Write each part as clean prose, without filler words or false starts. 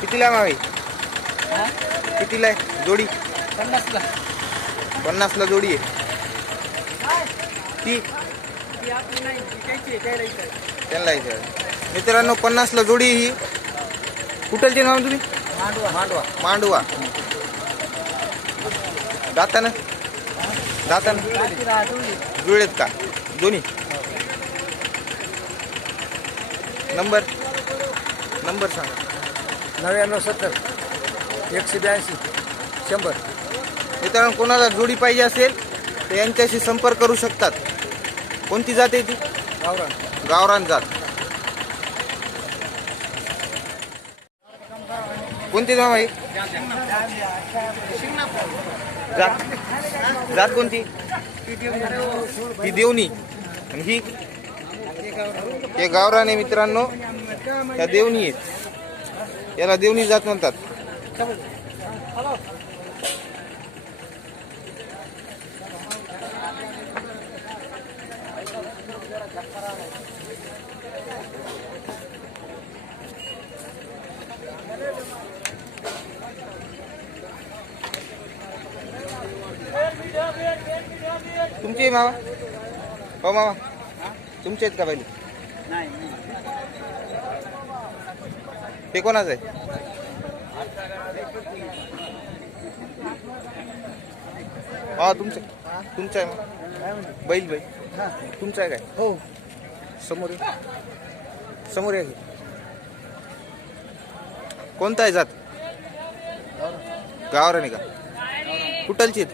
कितीला आहे मावी? कितीला आहे जोडी? 50ला. 50ला जोडी आहे. ती त्यांना मित्रांनो 50ला जोडी ही. कुठलची नाव तुम्ही? मांडवा. मांडवा. दातानं जुळलेत का दोन्ही? नंबर सांगा. 9970 182 100. मित्रांनो कोणाला जोडी पाहिजे असेल तर यांच्याशी संपर्क करू शकतात. कोणती जात आहे ती? गावरान जात. कोणती नाव आहे? जात कोणती? ही देवणी. आणि ही हे गावरान आहे मित्रांनो. त्या देवणी आहेत. याला देवणी जात म्हणतात. तुमचे मामा? हो मामा तुमचे आहेत का पहिले? ते कोणाचं आहे? हा तुमचं आहे मग बैल तुमचं आहे काय? हो. समोर आहे. कोणता आहे जात? गावरान आहे का? कुठलची?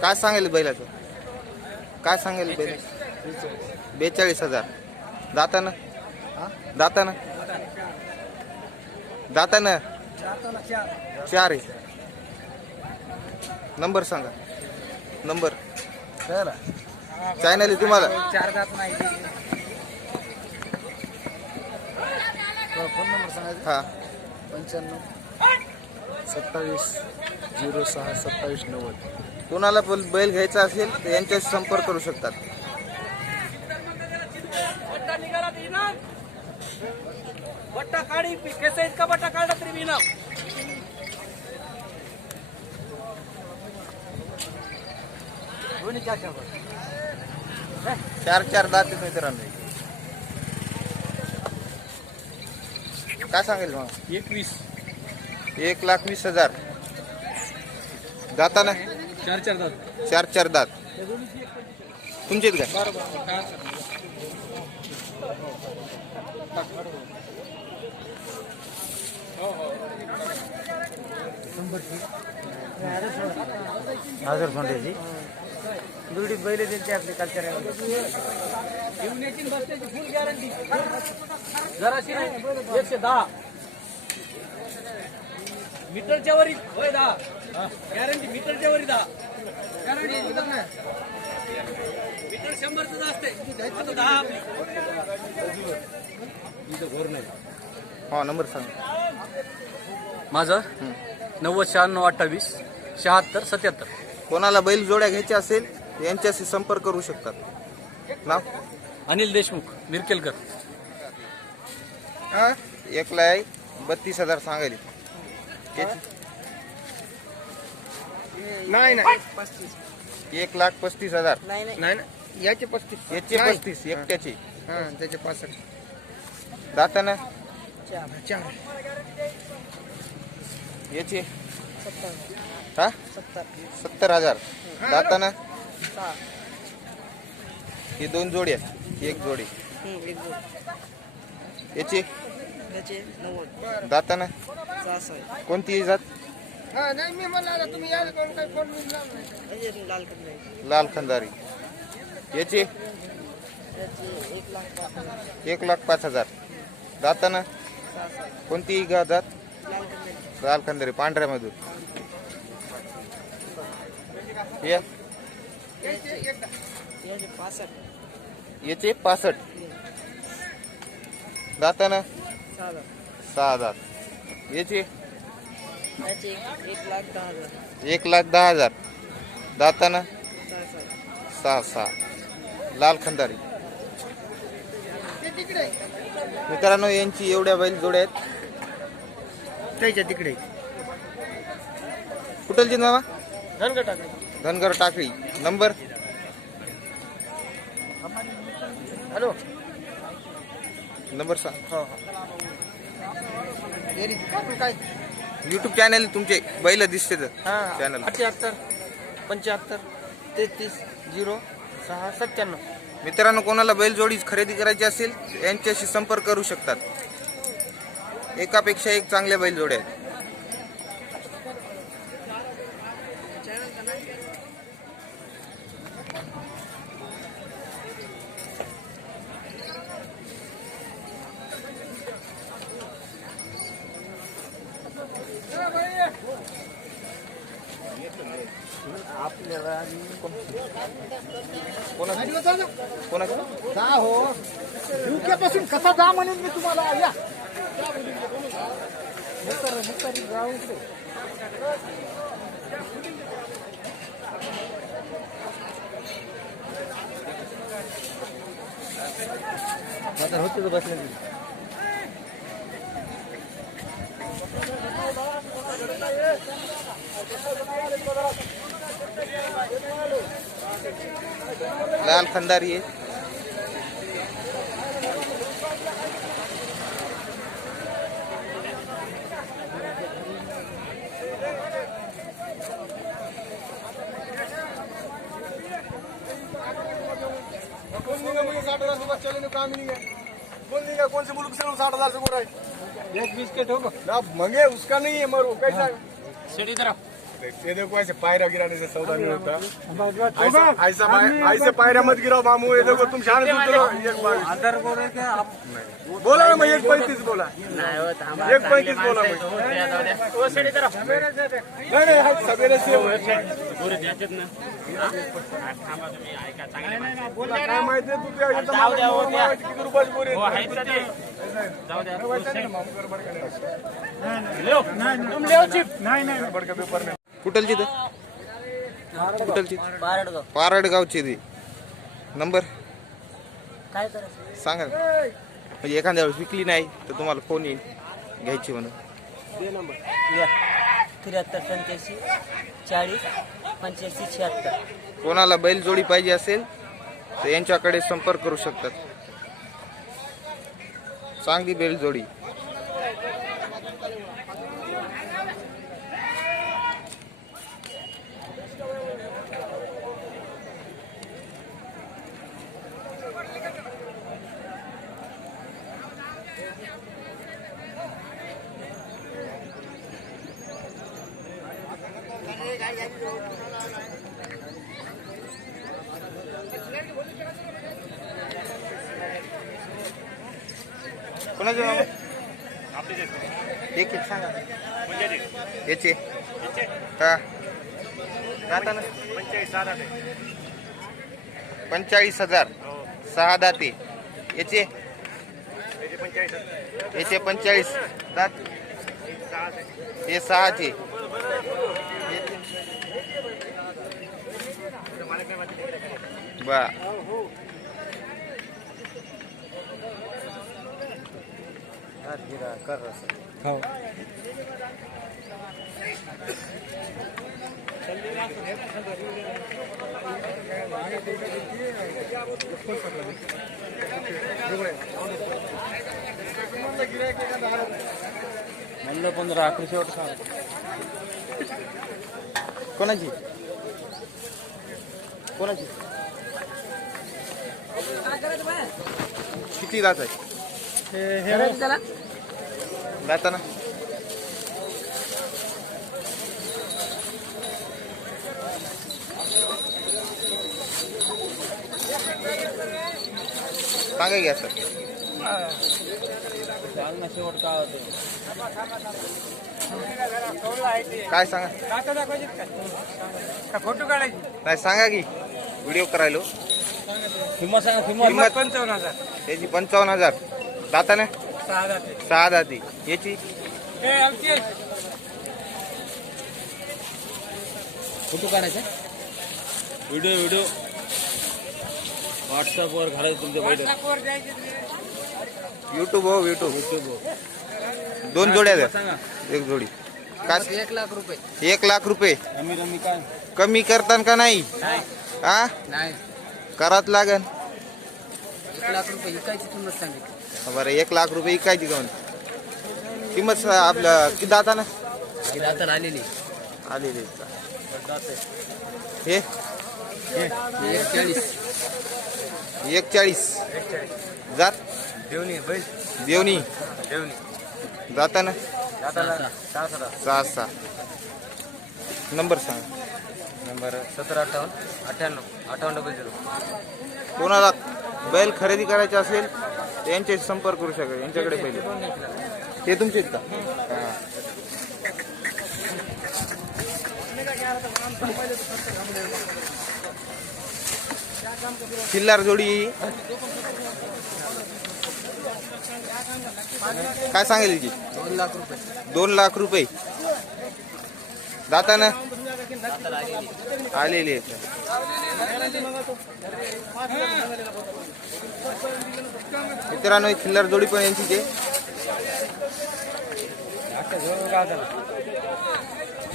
काय सांगेल बैलाचं? काय सांगेल बैल? 42,000. दातानं 4 आहे. नंबर सांगा. नंबर चॅनल आहे तुम्हाला? 4 दात नाही. फोन नंबर सांगायचा. हा 95 27 06 27 90. कोणाला बैल घ्यायचा असेल तर यांच्याशी संपर्क करू शकतात. बट्टा काढी कैसे इतका बट्टा काढला तरी मी ना. चार दात आहेत मित्रांनो. काय सांगेल मग? 1,20,000. दाताना 4 दात. 4 दात. तुमचे काय? हजार फोंड्याची दुर्डी बैल त्यांची आपली कल्चर आहे. फुल गॅरंटी. जराशी नाही 110 मीटरच्या वरी होय. 10 गॅरंटी. मीटरच्या वरी 10 गॅरंटी. मीटर 100च असते. आता 10 आपली इथं घोर नाही. हा नंबर सांगा माझं. 90 96 28 76 77. कोणाला बैल जोड्या घ्यायच्या असेल यांच्याशी संपर्क करू शकतात. नाव? अनिल देशमुख मिरकेलकर. हा 1,32,000 सांगायला. नाही 1,35,000. नाही याचे 35. याचे 35 एकट्याचे. त्याचे 65. दाताना 4 याचे हा 70,000. दाताना हे 2 जोडी आहेत. एक जोडी याची दाताना कोणती जात? लाल खंदारी. याची 1,05,000. दाताना कोणती जात? लाल खंदारी पांढऱ्यामधून. याचे 65. दाताना 6 दात. याचे 1,10,000. दाताना 6 लाल खंदारी. मित्रांनो यांची एवढ्या बैल जोड्या आहेत. त्याच्या तिकडे कुठलची नावा? धनगटा Dhangar Takali. Number hello number सांग. हो काय यूट्यूब चॅनल तुमचे बैल दिसते तर हां चॅनल. 78 75 33 06 97. मित्रांनो कोणाला बैलजोडी खरेदी करायची असेल यांच्याशी संपर्क करू शकतात. एकापेक्षा एक चांगल्या बैलजोड्या आहेत. कोणाचं हो पासून कसा जा म्हणून मी तुम्हाला या होते बसले लाल खंदारी आहे. कौन से मुल्क से 60,000 से बोल रहा है? एक बिस्किट होगा ना मंगे उसका नहीं है मरो कैसा है? सीधी तरफ ये देखो ऐसे पायरा गिराने से सौदा नहीं होता. ऐसे पायरा मत गिराओ मामू. ये देखो तुम शान एक बार अंदर बोल रहे थे आप बोला ना मैं 1.35 बोला. 1.35 बोला मैं. वो सीधी तरफ नहीं हाय सवेरे से काय माहिती तू किती रुपयाची बोरी तुम ले चिप नाही बडका पेपर नाही. कुठलची तर कुठलची? पारडगावची ती. नंबर काय करायचं सांगा ना. म्हणजे एखाद्या वेळेस विकली नाही तर तुम्हाला फोन येईल घ्यायची म्हणून. 73 87 40 85 76. कोणाला बैल जोडी पाहिजे असेल तर यांच्याकडे संपर्क करू शकतात. चांगली बैल जोडी. कोणाचं नाव? एक सांगा याचे का जाताना 45,000 6 दाते. याचे याचे 45 दात. हे 6चे. बा कर हो म्हणलं 15 आखरी शेवट सांग. कोणाची कोणाची किती दात आहे? दाताना सांगा घ्या सर. शेवट काय होतं काय सांगा? फोटो काढायची नाही सांगा की व्हिडिओ करायलो. किंमत सांगा. किंमत 55,000. त्याची 55,000. दाताने 6 दाती. याची फोटो काढायचा व्हिडिओ व्हाट्सअपवर घालायचं तुमच्या बैठक. युट्यूब हो युट्यूब दोन जोड्या द्या एक जोडी काय 1 लाख रुपये 1 लाख रुपये आम्ही रमी काय कमी करतान का नाही हा नाही करात लागन 1 लाख रुपये विकायची किंमत सांगितली. बरं 1 लाख रुपये इकायची का म्हणते किंमत आपल्या किती दाता ना आता आलेली आलेली हे 41 140 जात देवणी बैल देवणी देवणी जाताना दादाला 6 नंबर सांगा नंबर 1758 कोणाला बैल खरेदी करायचे असेल तर यांच्याशी संपर्क करू शकेल यांच्याकडे बैल ते तुमचे आहेत का हा. खिल्लार जोडी काय सांगेल की 2 लाख रुपये 2 लाख रुपये जाताना आलेली आहेत मित्रांनो ही खिल्लार जोडी पण यांचीच आहे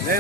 जय